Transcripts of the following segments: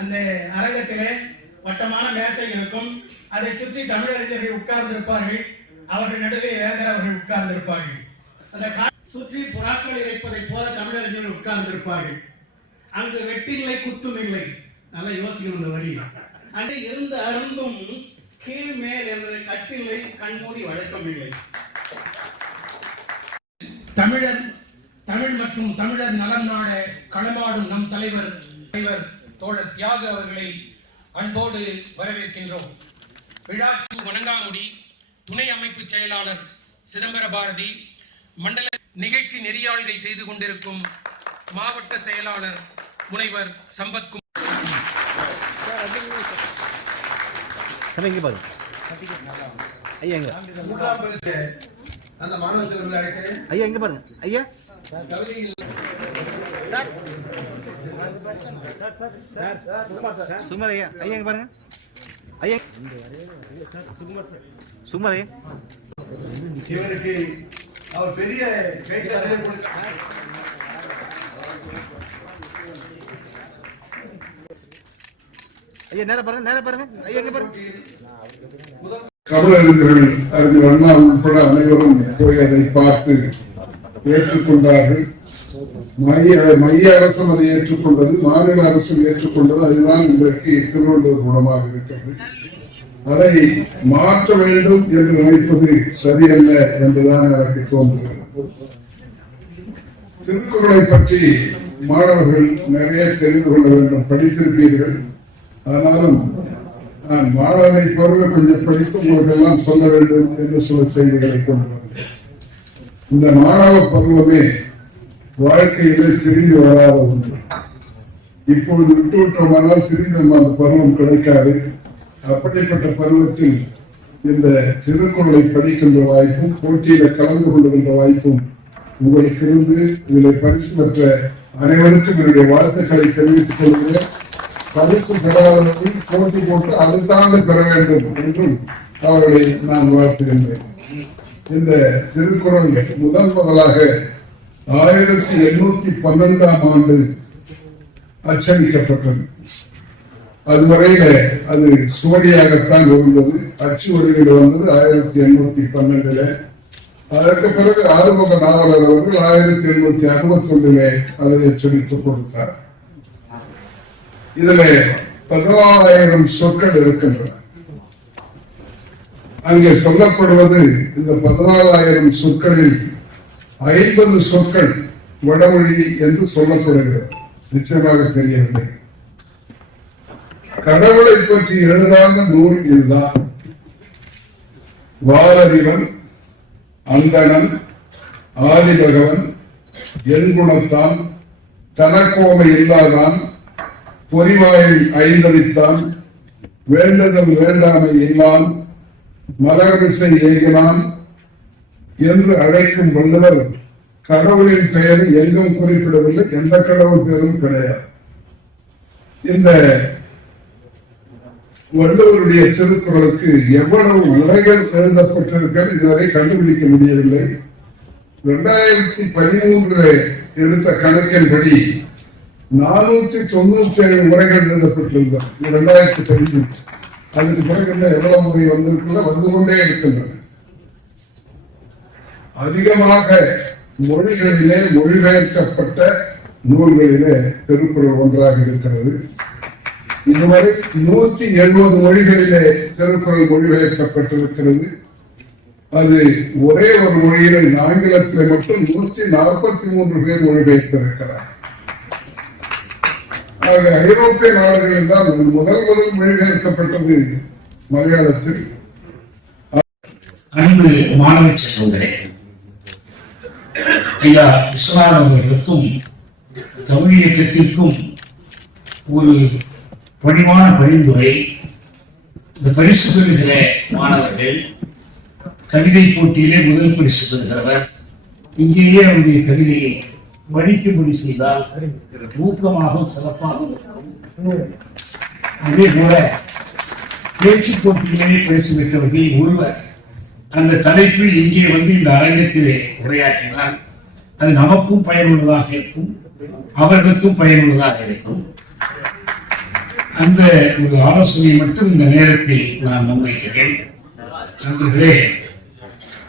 அந்த அரங்கத்திலே வட்டமான மேசை இருக்கும். அதை சுற்றி தமிழறிஞர்கள் உட்கார்ந்திருப்பார்கள். அவர்கள் நடுவே வேந்தர் அவர்கள் உட்கார்ந்திருப்பார்கள். அந்த சுற்றி புறாக்கள் இறைப்பதைப் போல தமிழறிஞர்கள் உட்கார்ந்திருப்பார்கள். அங்கு வெட்டில்லை குத்தும் இல்லை நல்லா யோசிக்கணும் இந்த வழி அங்கே இருந்த அருந்தும் கீழ் மேல் என்ற கட்டில்லை கண்மூடி வழக்கம் இல்லை தமிழர் தமிழ் மற்றும் தமிழர் நலம் நாட களமாடும் நம் தலைவர் தலைவர் தோழர் தியாக அவர்களை அன்போடு வரவேற்கின்றோம். விழாச்சு வணங்காமுடி துணை அமைப்பு செயலாளர் சிதம்பர பாரதி மண்டல நிகழ்ச்சி நெறியாள்கை செய்து கொண்டிருக்கும் மாவட்ட செயலாளர் முனைவர் சம்பத்குமார். ஐயா எங்க மூன்றாம் பரிசு அந்த மாணவ செல்வங்களை அழைக்கிறேன். ஐயா எங்க பாருங்க. ஐயா. கவிதையில் சுகுமார் ஐயா ஐயா எங்க பாருங்க. ஐயா. சுகுமார் ஐயா இவருக்கு அவர் பெரிய ஐயா நேரா பாருங்க நேரா பாருங்க. ஐயா எங்க பாருங்க. தமிழறிஞர்கள் அறிஞர் அண்ணா உட்பட அனைவரும் போய் அதை பார்த்து ஏற்றுக்கொண்டார்கள். மைய மைய அரசும் அதை ஏற்றுக்கொண்டது மாநில அரசும் ஏற்றுக்கொண்டது அதுதான் இன்றைக்கு திருவள்ளுவர் குணமாக இருக்கிறது. அதை மாற்ற வேண்டும் என்று நினைப்பது சரியல்ல என்றுதான் எனக்கு தோன்றுகிறது. திருக்குறளை பற்றி மாணவர்கள் நிறைய தெரிந்து கொள்ள வேண்டும் படித்திருப்பீர்கள். ஆனாலும் நான் மாணவனை போல கொஞ்சம் படித்து உங்களுக்கெல்லாம் சொல்ல வேண்டும் என்று சில செய்திகளை கொண்டு வந்தேன். இந்த மாணவ பருவமே வாழ்க்கையில திரும்பி வராத ஒன்று. இப்பொழுது விட்டுவிட்டோமானால் திரும்பி நம்ம அந்த பருவம் கிடைக்காது. அப்படிப்பட்ட பருவத்தில் இந்த திருக்குறளை படிக்கின்ற வாய்ப்பும் போட்டியில கலந்து கொள்கின்ற வாய்ப்பும் உங்களுக்கு இருந்து இதில் பரிசு பெற்ற அனைவருக்கும் என்னுடைய வாழ்த்துக்களை தெரிவித்துக் கொள்கிறேன். பரிசு பெறாதவர்கள் போட்டி போட்டு அடுத்தாண்டு பெற வேண்டும் என்றும் அவர்களை நான் வாழ்த்துகின்றேன். இந்த திருக்குறள் முதன் முதலாக ஆயிரத்தி எண்ணூத்தி பன்னெண்டாம் ஆண்டு அச்சடிக்கப்பட்டது. அதுவரையில அது சுவடியாகத்தான் இருந்தது. அச்சு வடிவில் வந்தது ஆயிரத்தி எண்ணூத்தி பன்னெண்டுல. அதற்கு பிறகு ஆறுமுக நாவலர் அவர்கள் ஆயிரத்தி எண்ணூத்தி அறுபத்தி ஒன்றிலே அதை அச்சடித்துக் கொடுத்தார். இதுல பதினாலாயிரம் சொற்கள் இருக்கின்றன. அங்கே சொல்லப்படுவது இந்த பதினாலாயிரம் சொற்களில் ஐம்பது சொற்கள் வடமொழி என்று சொல்லப்படுகிறது நிச்சயமாக தெரியவில்லை கடவுளை பற்றி எழுதாத நூல் இதுதான் வாலறிவன் அந்தணன் ஆதிபகவன் எண்குணத்தான் தனக்கோமை இல்லாதான் பொறிவாயை ஐந்தளித்தான் வேண்டுதல் வேண்டாமை இல்லான் மலர்விசை ஏகினான் என்று அழைக்கும் வள்ளுவர் கடவுளின் பெயர் எங்கும் குறிப்பிடவில்லை எந்த கடவுள் பெயரும் கிடையாது. இந்த வள்ளுவருடைய திருக்குறளுக்கு எவ்வளவு உரைகள் எழுதப்பட்டிருக்கிறது இதுவரை கண்டுபிடிக்க முடியவில்லை. இரண்டாயிரத்தி பதிமூன்றுல எடுத்த கணக்கின்படி நானூத்தி தொண்ணூத்தி ஏழு உரைகள் எழுதப்பட்டிருந்தது இரண்டாயிரத்தி பதிமூன்று. அதுக்கு பிறகு எவ்வளவு முறை வந்திருக்குல்ல வந்து கொண்டே இருக்கின்றன. அதிகமாக மொழிகளிலே மொழிபெயர்க்கப்பட்ட நூல்களிலே திருக்குறள் ஒன்றாக இருக்கிறது. இதுவரை நூத்தி எழுபது மொழிகளிலே திருக்குறள் மொழிபெயர்க்கப்பட்டிருக்கிறது. அது ஒரே ஒரு மொழியிலே ஆங்கிலத்திலே மட்டும் நூற்றி நாற்பத்தி மூன்று பேர் மொழிபெயர்த்திருக்கிறார். ஆக ஐரோப்பிய நாடுகளில் தான் முதல் முதல் மொழிபெயர்க்கப்பட்டது மலையாளத்தில். அன்பு மாணவ செல்வங்களே ஐயா விஸ்வநாதன் அவர்களுக்கும் தமிழ் இயக்கத்திற்கும் ஒரு பணிவான பரிந்துரை. இந்த பரிசு பெறுகிற மாணவர்கள் கவிதை போட்டியிலே முதல் பரிசு பெறுகிறவர் இங்கேயே அவருடைய கவிதையை படிக்கும்படி செய்தால் ஊக்கமாகவும் சிறப்பாகவும் அதே போல பேச்சு போட்டியிலே பேசி பெற்றவர்கள் ஒருவர் அந்த தலைப்பில் இங்கே வந்து இந்த அரங்கத்திலே உரையாற்றினால் அது நமக்கும் பயனுள்ளதாக இருக்கும் அவர்களுக்கும் பயனுள்ளதாக இருக்கும். அந்த ஒரு ஆலோசனை மட்டும் இந்த நேரத்தில் நான் முன்வைக்கிறேன். நண்பர்களே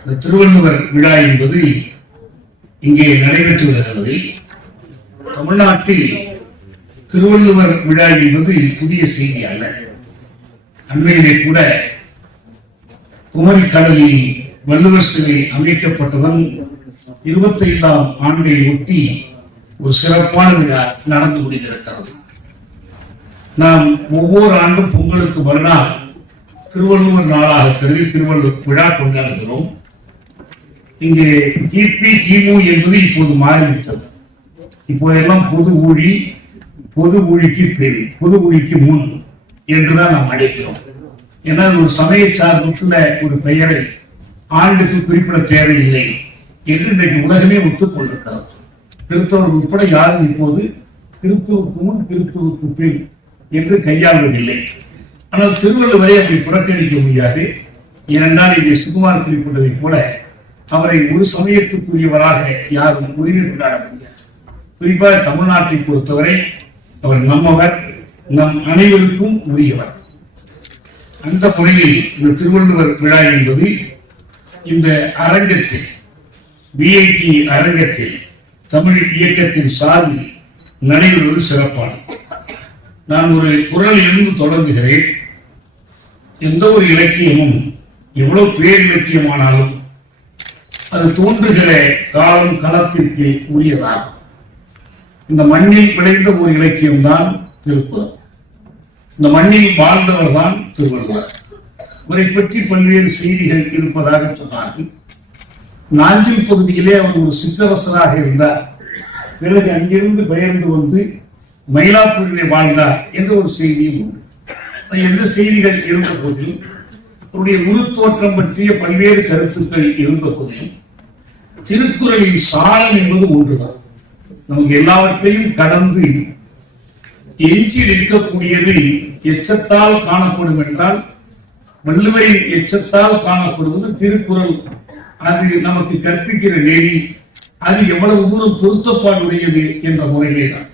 இந்த திருவள்ளுவர் விழா என்பது இங்கே நடைபெற்று வருகிறது தமிழ்நாட்டில் திருவள்ளுவர் விழா என்பது புதிய செய்தி அல்ல. அண்மையிலே கூட குமரி கடலில் வள்ளுவர் சிலை அமைக்கப்பட்டதும் இருபத்தைந்தாம் ஆண்டை ஒட்டி ஒரு சிறப்பான விழா நடந்து முடிந்திருக்கிறது. நாம் ஒவ்வொரு ஆண்டும் பொங்கலுக்கு மறுநாள் திருவள்ளுவர் நாளாக கருதி திருவள்ளுவர் விழா கொண்டாடுகிறோம். இங்கே கிபி கிமு என்பது இப்போது மாறிவிட்டது. இப்போதெல்லாம் பொது ஊழி பொது ஊழிக்கு பிரி பொது ஊழிக்கு முன் என்றுதான் நாம் அழைக்கிறோம். ஏன்னா ஒரு சமய சார்புள்ள ஒரு பெயரை ஆண்டுக்கு குறிப்பிட தேவையில்லை. என்று இன்றைக்கு உலகமே ஒத்துக்கொண்டிருக்கிறது கிறிஸ்தவர் உட்பட யாரும் இப்போது கிறிஸ்துவுக்கு முன் கிறிஸ்துவுக்கு பின் என்று கையாள்வதில்லை. ஆனால் திருவள்ளுவரை அப்படி புறக்கணிக்க முடியாது. ஏனென்றால் இங்கே சுகுமார் குறிப்பிட்டதைப் போல அவரை ஒரு சமயத்துக்குரியவராக யாரும் உரிமை கொண்டாட முடியாது. குறிப்பாக தமிழ்நாட்டை பொறுத்தவரை அவர் நம்மவர் நம் அனைவருக்கும் உரியவர். அந்த முறையில் இந்த திருவள்ளுவர் விழா என்பது இந்த அரங்கத்தில் விஐடி அரங்கத்தில் தமிழ் இயக்கத்தின் சார்பில் நடைபெறுவது சிறப்பானது. நான் ஒரு குரல் எழுந்து தொடங்குகிறேன். எந்த ஒரு இலக்கியமும் எவ்வளவு பேர் இலக்கியமானாலும் அது தோன்றுகிற காலம் களத்திற்கு உரியதாகும். இந்த மண்ணில் விளைந்த ஒரு இலக்கியம்தான் திருக்குறள். இந்த மண்ணில் வாழ்ந்தவர் தான் திருவள்ளுவர். இவரை பற்றி பல்வேறு செய்திகள் இருப்பதாக சொன்னார்கள். நாஞ்சில் பகுதியிலே அவர் ஒரு சிற்றரசராக இருந்தார். பிறகு அங்கிருந்து பெயர்ந்து வந்து மயிலாப்பூரிலே வாழ்ந்தார் என்ற ஒரு செய்தியும் உண்டு. எந்த செய்திகள் இருந்த போதிலும் அவருடைய உருத்தோற்றம் பற்றிய பல்வேறு கருத்துக்கள் இருந்த போதிலும் திருக்குறளின் சாரம் என்பது ஒன்றுதான். நமக்கு எல்லாவற்றையும் கடந்து எஞ்சி நிற்கக்கூடியது எச்சத்தால் காணப்படும் என்றால் வள்ளுவரின் எச்சத்தால் காணப்படுவது திருக்குறள் அது நமக்கு கற்பிக்கிற நெறி அது எவ்வளவு தூரம் பொருத்தப்பாடுடையது என்ற முறையிலே தான்.